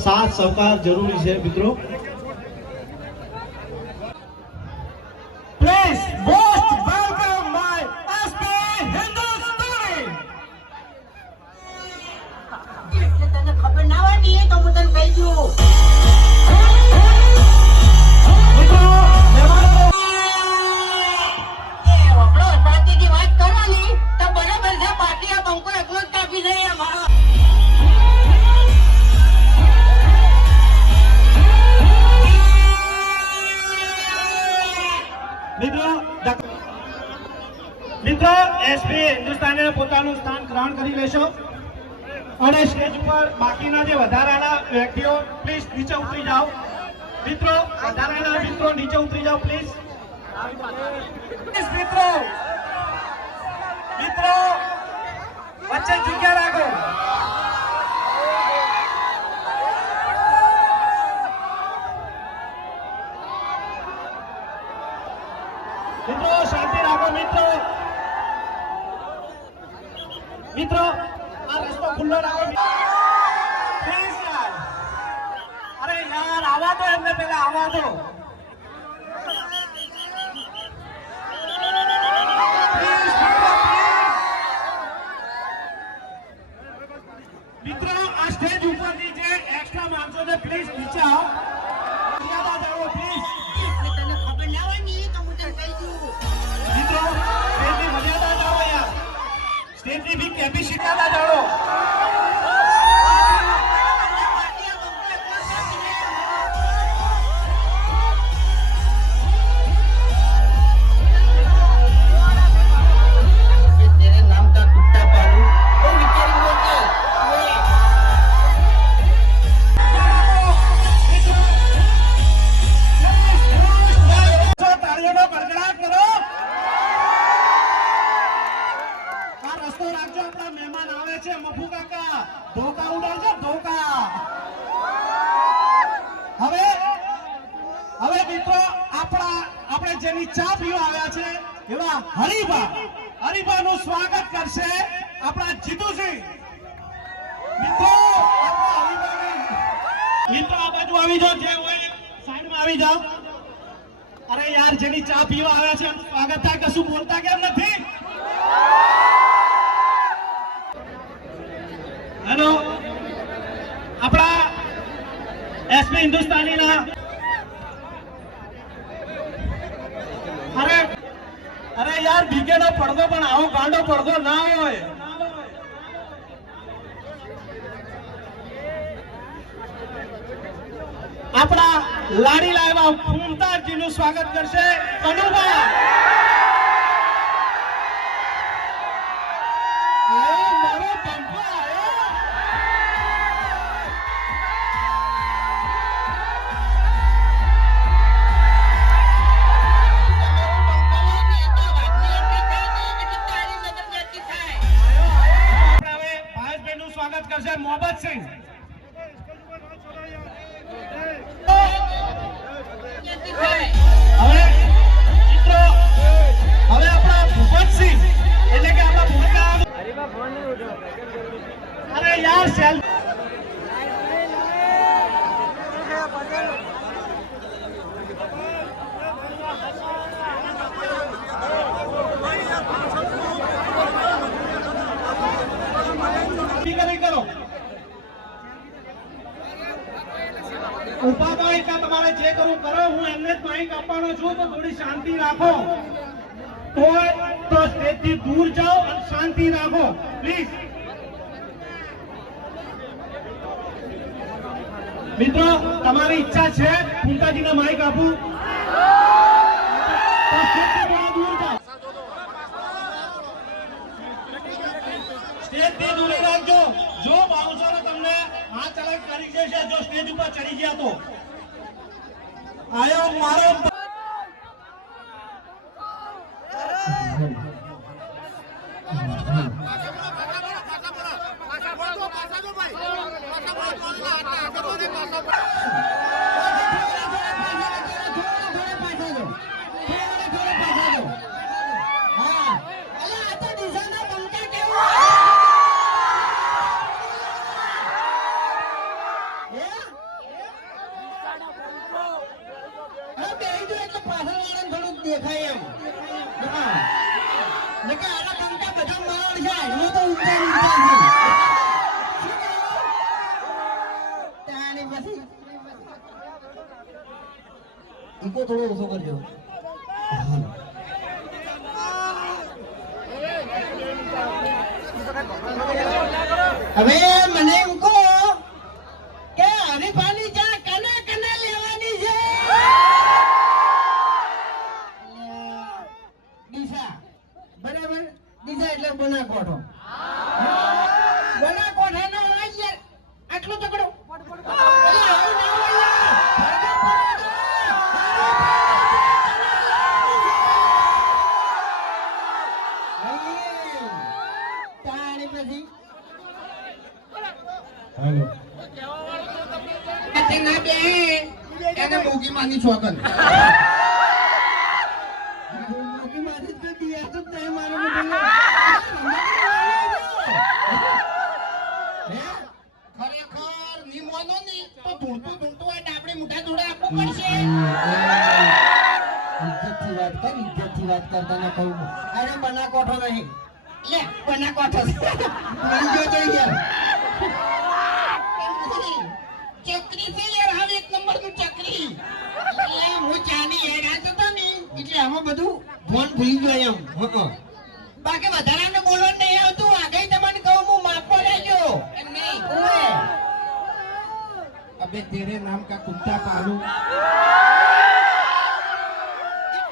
સાથ સહકાર જરૂરી છે મિત્રો. મિત્રો એસપી હિન્દુસ્તાને પોતાનું સ્થાન ગ્રહણ કરી લેશો. અને સ્ટેજ ઉપર બાકીના જે વધારાના વ્યક્તિઓ પ્લીઝ નીચે ઉતરી જાઓ. મિત્રો, વધારાના મિત્રો નીચે ઉતરી જાઓ પ્લીઝ મિત્રો મિત્રો, વચ્ચે જગ્યા રાખો. મિત્રો, શાંતિ રાખો, મિત્રો. મિત્રો આ રસ્તો ખુલ્લો રાખો અરે યાર આવા દો એમને પેલા આવા દો Bir şeyler આ રસ્તો રાખજો, આપણા મહેમાન આવે છે. મફુ કાકા, ધોકા ઉડાડજો, ધોકા. હવે હવે મિત્રો, આપણા, આપણે જેની ચા પીવા આવ્યા છે, એવા હરિભા. નું સ્વાગત કરશે આપણા જીતુસિંહ મિત્રો મિત્રો, આ બાજુ આવી જાઓ, જે હોય, સાઈડમાં આવી જાઓ. અરે યાર, જેની ચા પીવા આવ્યા છે સ્વાગત થાય, કશું બોલતા કેમ નથી? હેલો. આપણા એસપી હિન્દુસ્તાનીના અરે અરે યાર બીકે નો પડદો પણ આવો, ગાંડો પડદો ના હોય. આપણા લાડી લાવ્યા ફૂમતાજી નું સ્વાગત કરશે કનુભા માઇક આપવાનો છું તો થોડી શાંતિ રાખો. તો તો સ્ટેજથી દૂર જાઓ અને શાંતિ રાખો. પ્લીઝ મિત્રો, તમારી ઈચ્છા છે ફૂંકાજીને માઇક આપું? સ્ટેજથી જો બાઉન્સરો તમને હાથ ચલાક કરી જશે જો સ્ટેજ ઉપર ચડી ગયા તો. આયો મારો હવે મને એમ કહો કે હરીફાની ચા કને કને લેવાની છે દિશા બરાબર દિશા એટલે બનાકોઠો બનાકોઠાનો અવાજ યાર આટલો તકડો ના તાણી પછી તેના બે એને મોગી માની છોકન મોગી માની તો દિયા તો તે મારો ખરેખરની મોનો ની તો ધૂળતું ધૂળતું હોય ડાબડી મુઠા ધૂળે આપવું પડશે. ઇજ્જતથી વાત કર ઇજ્જતથી વાત કરતા ના કહું. અરે બના કોઠો નહીં. લે બના કોઠો મળી જો યાર. બાકી વધારાને બોલો નહીં આવતું. આગળ તમને કહું હું માપો લેજો નહીં. અબે તેરે નામ કા કુત્તા પાલુ?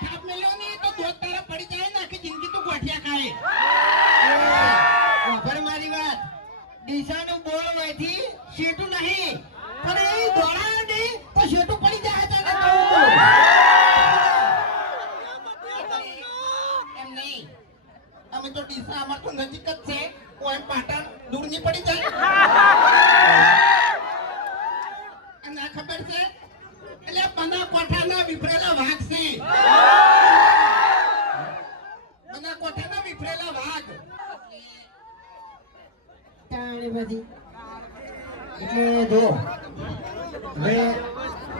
થાપ મેલ્યો ને તો દોત તારા પડી જાય ને આખી જિંદગી તું ગોઠિયા ખાય. ખબર મારી વાત. ડીસાનું બોલ હોયથી શેઠું નહીં. પણ એ દોડા નહીં તો શેટું પડી જાય તને કહું એમ નહીં બધી.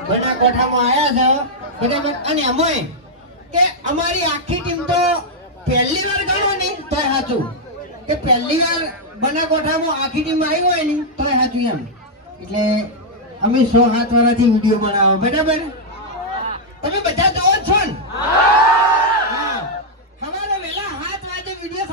બધા કોઠામાં આવ્યા છે બરાબર? અને અમે કે અમારી આખી ટીમ તો પહેલી વાર ગણો ને તો સાચું કે પહેલી વાર બનાકોઠામાં આખી ટીમ આવી હોય ને તોય સાચું એમ. એટલે અમે સો હાથ વાળાથી વીડિયો બનાવો. બરાબર? તમે બધા જોવો છો ને? હા. સવારે વહેલા હાથ વાગે વીડિયો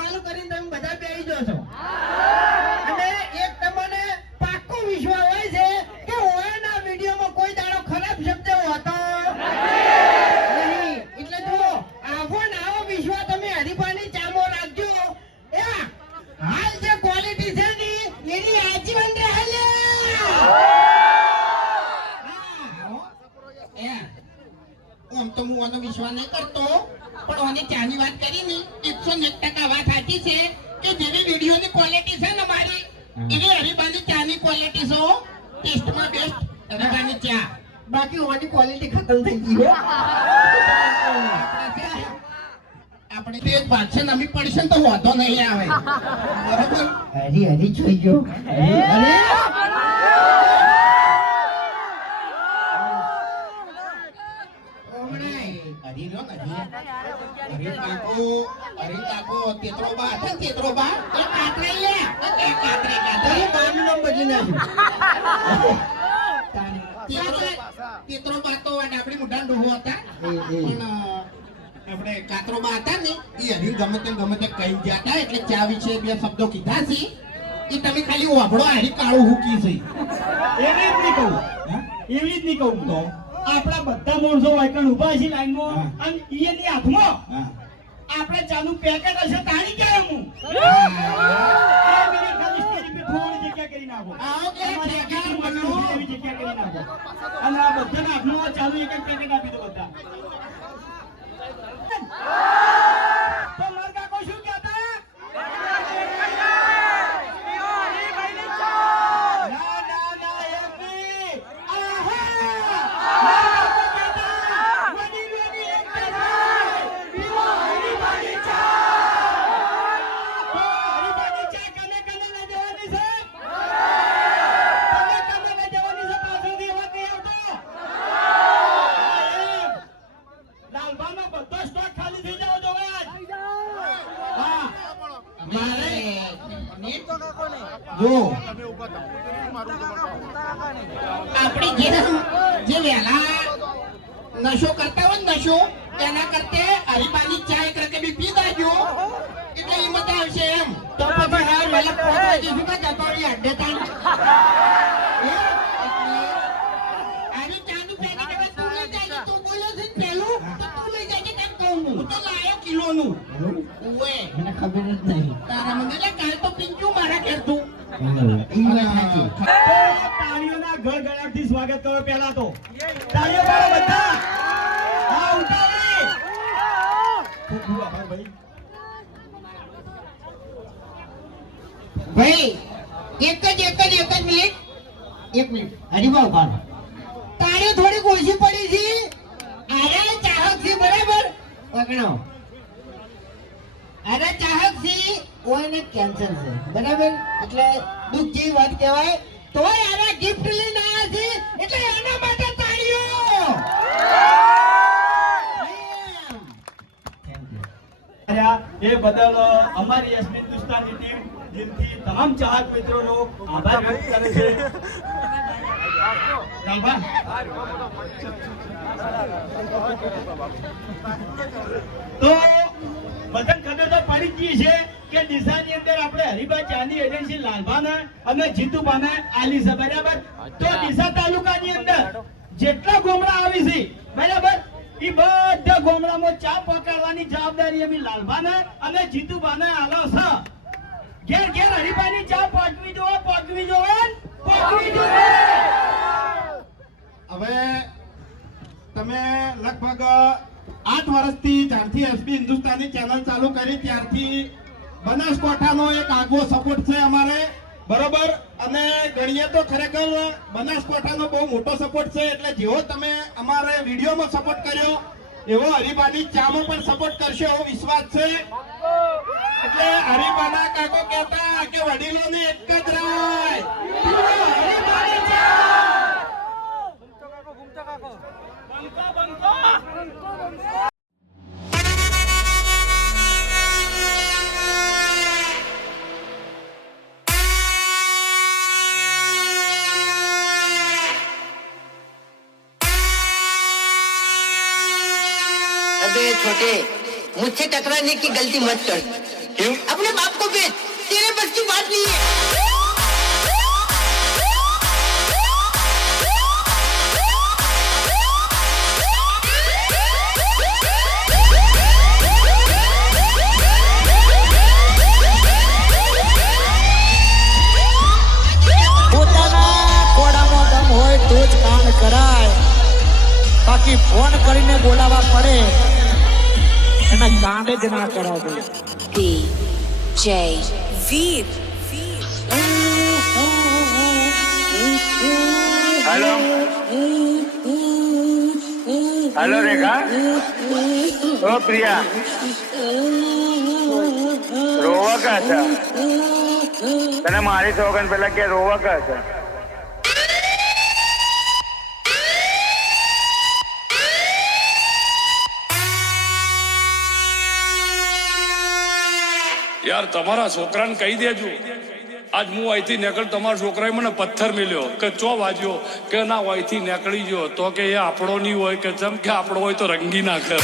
આપણે તે વાત છે નમી પડશે તો વાંધો નહીં આવે. બરોબર? હરી હરી જોઈ ગયો. અરે કાકો અરે કાકો તેતરો બા છે તેતરો બા એ કાતરે લે. એ કાતરે કાતરે. બાનું નામ બદલી નાખ્યું. તેતરો તેતરો બા તો આપણે મુઢા ડોહો હતા. પણ આપણે કાતરોમાં હતા ને એ હરી ગમે તેમ ગમે તેમ કહી ગયા હતા એટલે ચા વિશે બે શબ્દો કીધા છે. એ તમે ખાલી વાભળો હરી કાળું હુકી છે. એવી જ નહીં કહું. એવી જ નહીં કહું. તો? આપણા બધા માણસો વાયકણ ઊભા છે લાઈનમાં અને અને એની હાથમાં. આપણે ચાનું પેકેટ હશે તાણી કે હું. એ કરી નાખો. જગ્યા કરી નાખો. અને આ બધાને હાથમાં ચાલુ એક એક પેકેટ આપી દો બધા. Oh! આપણી જેમ જે વહેલા નશો કરતા હોય નશો એના કરતે હરીબાની ચા એક રકેબી પી જાજો. એટલે હિંમત આવશે એમ. તો પછી હા વહેલા પહોંચવા જઈશું કે જતો રહી અડ્ડે તાણ પેકેટ હવે તું લઈ જાય તું બોલો છે ને તો તું લઈ જાય કેમ કહું હું? તો લાયો કિલોનું. ઓએ મને ખબર જ નહીં. તારા મને કાલ તો પિંચું મારા ઘેર તો. ભાઈ એક જ એક જ એક જ મિનિટ એક મિનિટ હરીબા ઊભા તાળીઓ ઓછી પડી છે અરે ચાહક છે બરાબર પકડો અરે ચાહક છે ઓને કેન્સર છે. બરાબર? એટલે દુઃખ જેવી વાત કહેવાય. તો આવા ગિફ્ટ લઈને આવ્યા છે. એટલે એના માટે તાળીઓ. એ બદલ અમારી એસબી હિન્દુસ્તાની ટીમ દિલથી તમામ ચાહક મિત્રોનો આભાર વ્યક્ત કરે છે. તો બધાને ખબર તો પડી ગઈ છે. કે ડીસાની અંદર આપણે હરિભા ચાની એજન્સી લાલભાના અને જીતુભાને આલી છે બરાબર? તો ડીસા તાલુકાની અંદર જેટલા ગોમડા આવી છે બરાબર? એ બધા ગોમડામાં ચા પકડવાની જવાબદારી અમે લાલભાને અને જીતુભાને આલો છે. ઘેર ઘેર હરિભાની ચા પકવી જોવે પકવી જોવે પકવી જોવે. હવે તમે લગભગ આઠ વર્ષથી જ્યારથી એસબી હિન્દુસ્તાની ચેનલ ચાલુ કરી ત્યારથી બનાસકાંઠાનો એક આગવો સપોર્ટ છે અમારે. બરોબર? અને ગણીએ તો ખરેખર બનાસકાંઠાનો બહુ મોટો સપોર્ટ છે એટલે જેવો તમે અમારે વિડીયોમાં સપોર્ટ કર્યો એવો હરિબાની ચામાં પણ સપોર્ટ કરશો એવો વિશ્વાસ છે. એટલે હરિબાના કાકો કહેતા કે વડીલોને એક જ રાય. હરિબાની ચા छोटे मुझसे टकराने की गलती मत कर क्यों अपने बाप को बेच तेरे बस की बात नहीं है પોતાના કોડામાં દમ હોય તો જ કામ કરાય બાકી ફોન કરીને બોલાવવા પડે એના કામે જ ના કરાવો DJ Veer hello hello Rekha ઓ પ્રિયા રોવા કા હતા તને મારી સોગન પેલા કે રોવા કા હતા યાર, તમારા છોકરાને કહી દેજો. આજ હું અહીંથી નીકળ, તમારા છોકરાએ મને પથ્થર મિલ્યો કે ચો વાજ્યો કે ના અહીંથી નીકળી ગયો. તો કે એ આપણો નહીં હોય કે જેમ કે આપણો હોય તો રંગી નાખે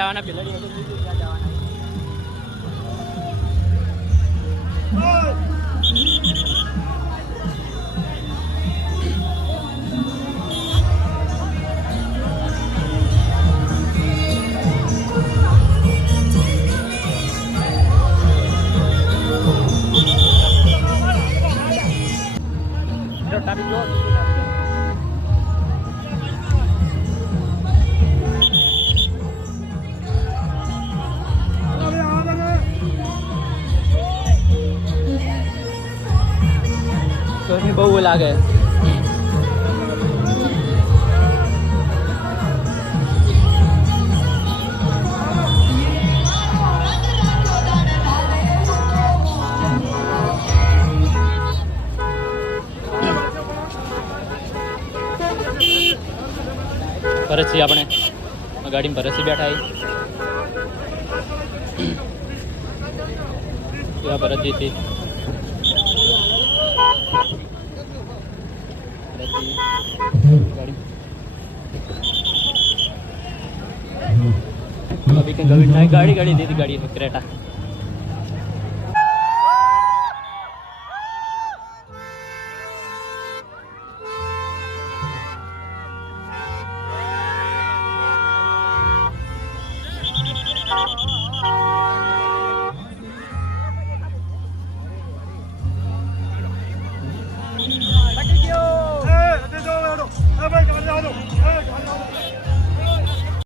જવાના બિલડ લાગે. પરસી આપણે ગાડીમાં પરસથી બેઠા એ પરસથી अभी के गवी गाड़ी गाड़ी दी थी गाड़ी क्रेटा